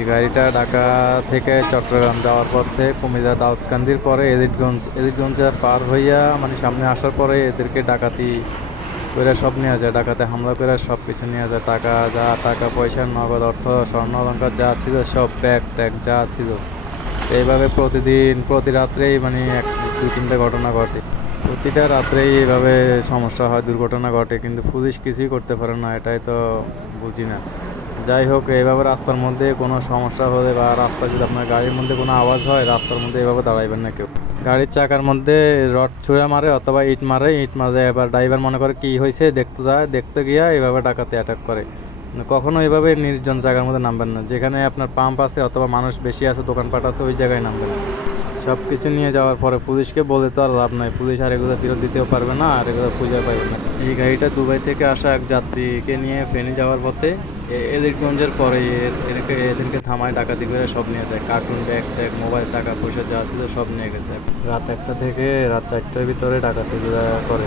যে গাড়িটা ঢাকা থেকে চট্টগ্রাম যাওয়ার পথে কুমিল্লা দাউদকান্দির পরে এদিতগঞ্জে পার হইয়া মানে সামনে আসার পরে এদেরকে ডাকাতি করে সব নিয়ে যায়, ডাকাতে হামলা করে সব কিছু নিয়ে যায়, টাকা পয়সা নগদ অর্থ স্বর্ণ অলংকার যা ছিল সব ব্যাগ ট্যাগ যা ছিল। এইভাবে প্রতিদিন প্রতি রাত্রেই মানে এক দুই তিনটে ঘটনা ঘটে, প্রতিটা রাত্রেই এইভাবে সমস্যা হয়, দুর্ঘটনা ঘটে, কিন্তু পুলিশ কিছুই করতে পারে না, এটাই তো বুঝি না। যাই হোক, এইভাবে রাস্তার মধ্যে কোনো সমস্যা হলে বা রাস্তা যদি আপনার গাড়ির মধ্যে কোনো আওয়াজ হয় রাস্তার মধ্যে এইভাবে দাঁড়াইবেন না কেউ। গাড়ির চাকার মধ্যে রড ছুঁড়ে মারে অথবা ইট মারে, এবার ড্রাইভার মনে করে কী হয়েছে দেখতে যায়, দেখতে গিয়া এইভাবে ডাকাতে অ্যাটাক করে। কখনো এইভাবে নির্জন জায়গার মধ্যে নামবেন না, যেখানে আপনার পাম্প আছে অথবা মানুষ বেশি আছে, দোকানপাট আছে, ওই জায়গায় নামবেন। সব কিছু নিয়ে যাওয়ার পরে পুলিশকে বলে তো আর লাভ নাই, পুলিশ আর এগুলো ফেরত দিতেও পারবে না, আর এগুলো খুঁজে পাইবে না। এই গাড়িটা দুবাই থেকে আসা এক যাত্রীকে নিয়ে ফেনী যাওয়ার পথে এদিরগঞ্জের পরে এদেরকে থামায়, ডাকাতি করে সব নিয়ে যায়, কার্টুন ব্যাগ ট্যাগ মোবাইল টাকা পয়সা যা ছিল সব নিয়ে গেছে। রাত 1টা থেকে রাত 4টার ভিতরে ডাকাতি করে।